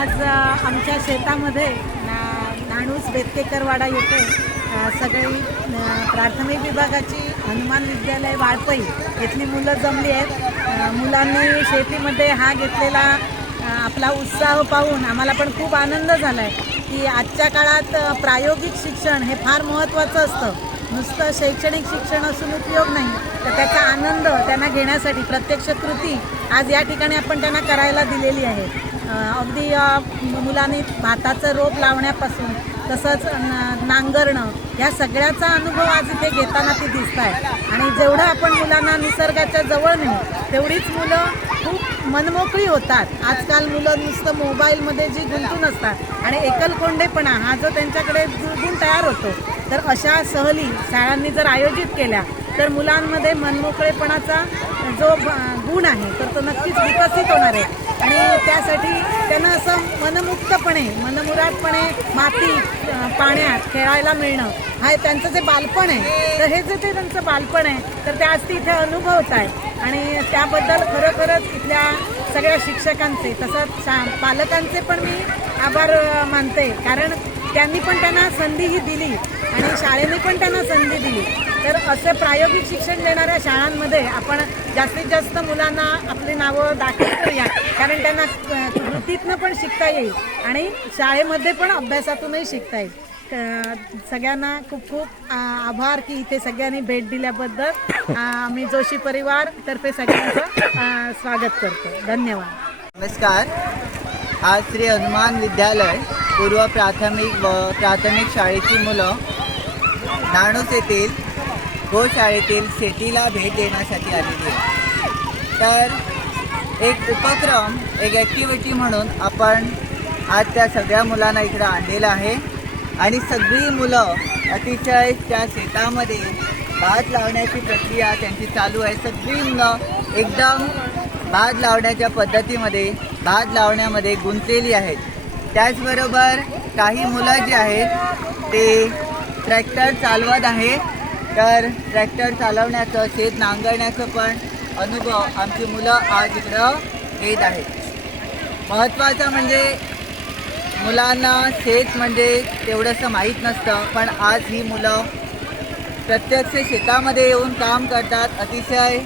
आज आमच्या शेतामध्ये नाणूस बेतकेकरवाडा येथे सगळी प्राथमिक विभागाची हनुमान विद्यालय वाळपई इथली मुलं जमली आहेत. मुलांनी शेतीमध्ये हा घेतलेला आपला उत्साह पाहून आम्हाला पण खूप आनंद झाला आहे की आजच्या काळात प्रायोगिक शिक्षण हे फार महत्त्वाचं असतं. नुसतं शैक्षणिक शिक्षण असून उपयोग नाही, तर त्याचा आनंद त्यांना घेण्यासाठी प्रत्यक्ष कृती आज या ठिकाणी आपण त्यांना करायला दिलेली आहे. अगदी मुलांनी भाताचं रोप लावण्यापासून तसंच नांगरणं ह्या सगळ्याचा अनुभव आज इथे घेताना ते दिसत आहे. आणि जेवढं आपण मुलांना निसर्गाच्या जवळ नेऊ तेवढीच मुलं खूप मनमोकळी होतात. आजकाल मुलं नुसतं मोबाईलमध्ये जी गुंतून असतात आणि एकलकोंडेपणा हा जो त्यांच्याकडे गुण तयार होतो, तर अशा सहली शाळांनी जर आयोजित केल्या तर मुलांमध्ये मनमोकळेपणाचा जो गुण आहे तर तो नक्कीच विकसित होणार आहे. आणि त्यासाठी त्यांना असं मनमुक्तपणे मनमुरादपणे माती पाण्यात खेळायला मिळणं हा त्यांचं जे बालपण आहे, तर हे जे ते त्यांचं बालपण आहे तर ते आज ते इथे अनुभवत आहे. आणि त्याबद्दल खरोखरच इथल्या सगळ्या शिक्षकांचे तसंच पालकांचे पण मी आभार मानते, कारण त्यांनी पण त्यांना संधी ही दिली आणि शाळेने पण त्यांना संधी दिली. तर असं प्रायोगिक शिक्षण देणाऱ्या शाळांमध्ये आपण जास्तीत जास्त मुलांना आपली नावं दाखल करूया, कारण त्यांना कृतीतनं पण शिकता येईल आणि शाळेमध्ये पण अभ्यासातूनही शिकता येईल. सगळ्यांना खूप खूप आभार की इथे सगळ्यांनी भेट दिल्याबद्दल. आम्ही जोशी परिवार तर्फे सगळ्यांचं स्वागत करतो. धन्यवाद. नमस्कार. आज श्री हनुमान विद्यालय पूर्व प्राथमिक शाळेची मुलं नाणूस येथील गोशाळेतील शेतीला भेट देण्यासाठी आलेली आहे. तर एक उपक्रम, एक ॲक्टिव्हिटी म्हणून आपण आज त्या सगळ्या मुलांना इकडं आणलेलं आहे. आणि सगळी मुलं अतिशय त्या शेतामध्ये भात लावण्याची प्रक्रिया त्यांची चालू आहे. सगळी मुलं एकदम भात लावण्याच्या पद्धतीमध्ये भात लावण्यामध्ये गुंतलेली आहेत. त्याचबरोबर काही मुलं जी आहेत ते ट्रॅक्टर चालवत आहेत. तर ट्रॅक्टर चालवण्याचं शेत नांगरण्याचं पण अनुभव आमची मुलं आज इकडं घेत आहेत. महत्त्वाचं म्हणजे मुलांना शेत म्हणजे तेवढंसं माहीत नसतं, पण आज ही मुलं प्रत्यक्ष शेतामध्ये येऊन काम करतात. अतिशय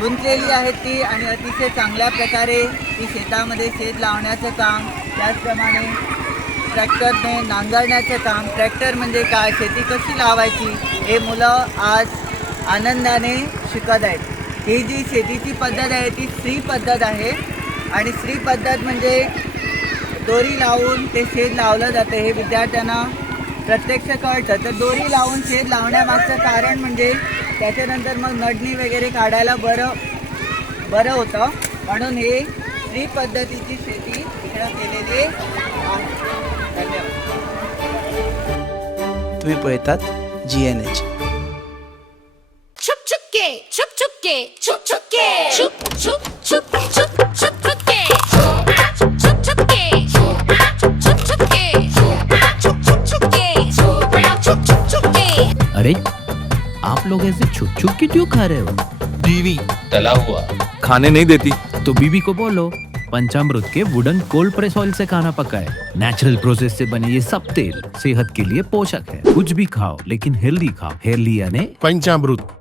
गुंतलेली आहेत ती आणि अतिशय चांगल्या प्रकारे ती शेतामध्ये शेत लावण्याचं काम, त्याचप्रमाणे ट्रॅक्टरने नांगरण्याचं काम, ट्रॅक्टर म्हणजे काय, शेती कशी लावायची हे मुलं आज आनंदाने शिकत आहेत. ही जी शेतीची पद्धत आहे ती स्त्री पद्धत आहे आणि स्त्री पद्धत म्हणजे दोरी लावून ते शेत लावलं जातं हे विद्यार्थ्यांना प्रत्यक्ष कळतं. तर दोरी लावून शेत लावण्यामागचं कारण म्हणजे त्याच्यानंतर मग नडणी वगैरे काढायला बरं होतं, म्हणून हे स्त्री पद्धतीची शेती इकडं केलेली आहे. धन्यवाद. तुम्ही पळतात GNH. छुप छुपके छुप छुपके छुप छुपके छुप छुप छुप छुप छुप छुपके छुप छुपके छुप छुपके छुप छुपके छुप छुपके. अरे आप लोग ऐसे छुप छुप के क्यों खा रहे हो? बीवी तला हुआ खाने नहीं देती तो बीवी को बोलो पंचामृत के वुडन कोल्ड प्रेस ऑयल से खाना पकाए. नेचुरल प्रोसेस से बने ये सब तेल सेहत के लिए पोषक है. कुछ भी खाओ लेकिन हेल्दी खाओ. हेल्दी यानी पंचामृत.